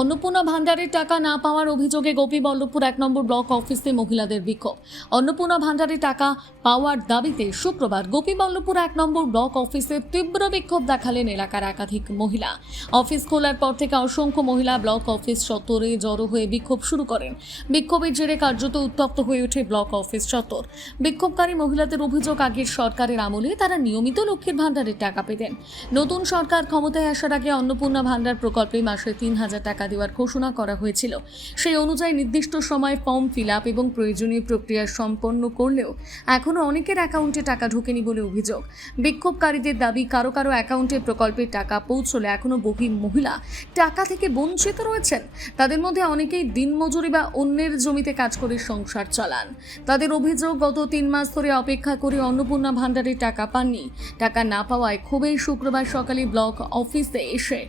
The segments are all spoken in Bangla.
অন্নপূর্ণা ভান্ডারের টাকা না পাওয়ার অভিযোগে গোপীবল্লভপুর 1 নম্বর ব্লক অফিসে মহিলাদের বিক্ষোভ। অন্নপূর্ণা ভান্ডারের টাকা পাওয়ার দাবিতে শুক্রবার গোপীবল্লভপুর 1 নম্বর ব্লক অফিসে তীব্র বিক্ষোভ দেখালেন এলাকার একাধিক মহিলা। অফিস খোলার পর থেকে অসংখ্য মহিলা ব্লক অফিস চত্বরে জড়ো হয়ে বিক্ষোভ শুরু করেন। বিক্ষোভের জেরে কার্যত উত্তপ্ত হয়ে ওঠে ব্লক অফিস চত্বর। বিক্ষোভকারী মহিলাদের অভিযোগ, আগের সরকারের আমলে তারা নিয়মিত লক্ষ্মীর ভান্ডারের টাকা পেতেন। নতুন সরকার ক্ষমতায় আসার আগে অন্নপূর্ণা ভান্ডার প্রকল্পে মাসে ৩,০০০ টাকা দেওয়ার ঘোষণা করা হয়েছিল। সেই অনুযায়ী নির্দিষ্ট সময় ফর্ম ফিল আপ এবং প্রয়োজনীয় প্রক্রিয়া সম্পন্ন করলেও এখনও অনেকের অ্যাকাউন্টে টাকা ঢোকেনি বলে অভিযোগ। বিক্ষোভকারীদের দাবি, কারো কারো অ্যাকাউন্টে প্রকল্পের টাকা পৌঁছলে এখনও বহু মহিলা টাকা থেকে বঞ্চিত রয়েছেন। তাদের মধ্যে অনেকেই দিনমজুরি বা অন্যের জমিতে কাজ করে সংসার চালান। তাদের অভিযোগ, গত ৩ মাস ধরে অপেক্ষা করে অন্নপূর্ণা ভান্ডারের টাকা পাননি। টাকা না পাওয়ায় ক্ষোভে শুক্রবার সকালে ব্লক অফিসে এসে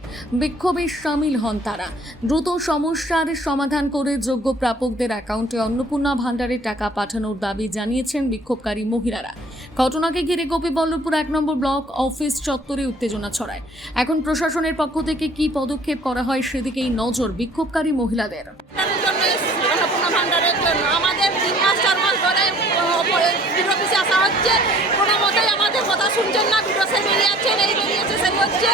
বিক্ষোভে সামিল হন তারা। দ্রুত সমস্যার সমাধান করে যোগ্য প্রাপকদের অ্যাকাউন্টে অন্নপূর্ণা ভান্ডারের টাকা পাঠানোর দাবি জানিয়েছেন বিক্ষোভকারী মহিলারা। ঘটনাকে ঘিরে গোপীবল্লভপুর 1 নম্বর ব্লক অফিস চত্বরে উত্তেজনা ছড়ায়। এখন প্রশাসনের পক্ষ থেকে কি পদক্ষেপ করা হয় সেদিকেই নজর বিক্ষোভকারী মহিলাদের। আমাদের 3 মাস 4 মাস ধরে অফিসে আসা হচ্ছে, কোনো মতেই আমাদের কথা শুনছেন না। ভিডিও সে বেরিয়ে যাচ্ছেন, এই বেরিয়েছে সেই হচ্ছে।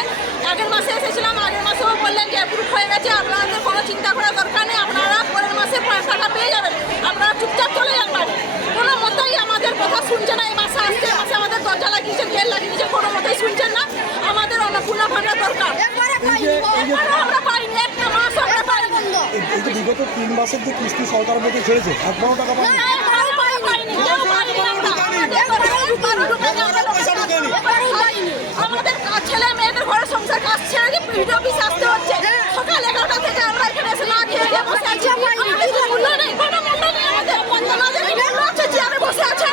আগের মাসে এসেছিলাম, আগের মাসেও বললেন যে অ্যাপ্রুভ হয়ে গেছে, আপনাদের কোনো চিন্তা করার দরকার নেই, আপনারা পরের মাসে টাকা পেয়ে যাবেন, আপনারা চুপচাপ চলে যান বাড়ি। কোনো মতেই আমাদের কথা শুনছে না। এই মাসে আসছে, এই মাসে আমাদের দরজা লাগিয়েছেন, গেট লাগিয়েছেন, কোনো মতেই শুনছেন না। আমাদের অন্নপূর্ণা ভান্ডার দরকার, আমরা পাইনি, একটা মাস আমরা পাইনি। এই যে বিগত 3 মাসের যে কিস্তি সরকারের মধ্যে ছেড়েছে, একবারও টাকা পাইনি। আমাদের ছেলে মেয়েদের ঘরে সংসার কাজ ছেড়ে দিয়ে ভিডিও অফিসে আসতে হচ্ছে। সকাল 11টা থেকে আমরা এখানে এসে না খেয়ে বসে আছি। আমাদের মূল্য নেই, কোনো মূল্য নেই। আমাদের মূল্য আছে, চেয়ারে বসে আছে,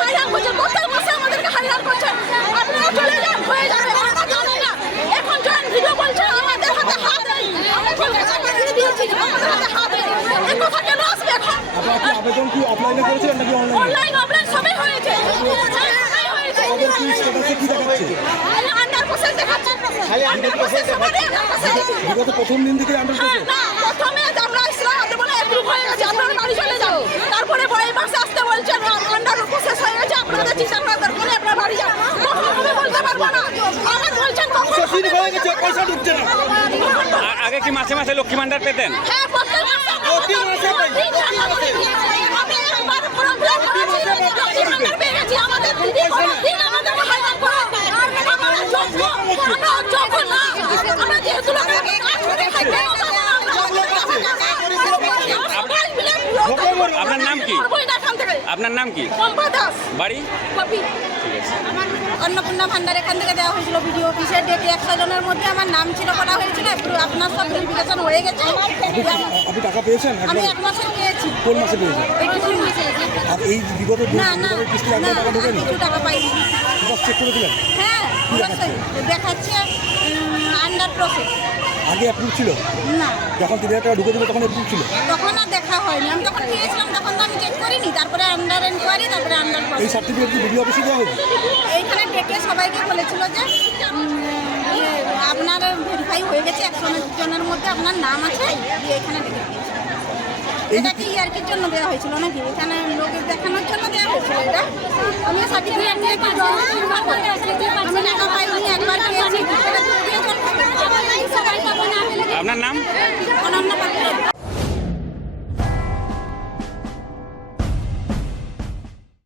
হাইরান করছে, প্রত্যেক মাসে আমাদেরকে হাইরান করছে। আপনারা চলে যান, হয়ে যাবে, আমরা জানি না। এখন যখন ভিডিও বলছে আমাদের হাতে হাত নেই, আমাদের হাতে হাত নেই, এই কথা কেন আসবে এখন? আবেদন কি অফলাইনে করেছিলেন নাকি অনলাইনে? অনলাইন অফলাইন সবই হয়েছে। আমাদের কি স্ট্যাটাসে কি দেখাচ্ছে? আন্ডার প্রসেস দেখাচ্ছে, আন্ডার প্রসেস সবারই আন্ডার প্রসেস। বিগত প্রথম দিন থেকে আন্ডার প্রসেস। না, প্রথমে আমরা ইসলাম আমাদের বলে অ্যাপ্রুভ হয়ে গেছে, আপনারা বাড়ি চলে যাও। তারপরে এই মাসে আসতে বলছেন আন্ডার প্রসেস হয়ে গেছে, আপনাদের চিন্তা করার দরকার নেই, আপনারা বাড়ি যান। কখন হবে বলতে পারবো না। আমার বলছেন কখন হয়ে গেছে, পয়সা ঢুকছে না। আগে কি মাসে মাসে লক্ষ্মী ভান্ডার পেতেন? হ্যাঁ, প্রত্যেক মাসে প্রতি মাসে আমি একবার প্রবলেম করেছি, ভান্ডার পেয়ে গেছি। আমাদের দিদি দিন আমাদের হাইরান করে, আমরা যোগ্য, আমরা যোগ্য না। আমরা যেহেতু কাজ করে খাই, আপনার নাম কি? আপনার নাম কি? বাড়ি? অন্নপূর্ণা ভান্ডার এখান থেকে দেওয়া হয়েছিল ভিডিও অফিসের ডেটে 100 জনের মধ্যে আমার নাম ছিল, করা হয়েছিল। আপনার সব ভেরিফিকেশন হয়ে গেছে। আপনি টাকা পেয়েছেন? আমি 1 মাসে পেয়েছি। কোন মাসে পেয়েছেন? এই 2 মাসে। আর এই বিগত না না কিস্তি না, টাকা ঢোকেনি? কিছু টাকা পাইনি। সব চেক করে দিলেন? হ্যাঁ, অবশ্যই দেখাচ্ছে আন্ডার প্রসেস। আগে অ্যাপ্রুভ ছিল না, যখন 3,000 টাকা ঢুকে দিল তখন অ্যাপ্রুভ ছিল? তখন আর দেখা হয়নি। আমি তখন পেয়েছিলাম, তখন তো আমি চেক করিনি। তারপরে আন্ডার এনকোয়ারি, তারপরে আন্ডার এই প্রসেস। সার্টিফিকেট কি বিডিও অফিসে দেওয়া হয়েছে? এইখানে ডেকে সবাইকে বলেছিল যে আপনার ভেরিফাই হয়ে গেছে, 100 জনের মধ্যে আপনার নাম আছে, দিয়ে এখানে ডেকে দিয়েছে। এটা কি ইয়ার্কির জন্য দেওয়া হয়েছিল নাকি? এখানে লোকের দেখানোর জন্য দেওয়া হয়েছিল এটা। আমি সার্টিফিকেট নিয়ে আমি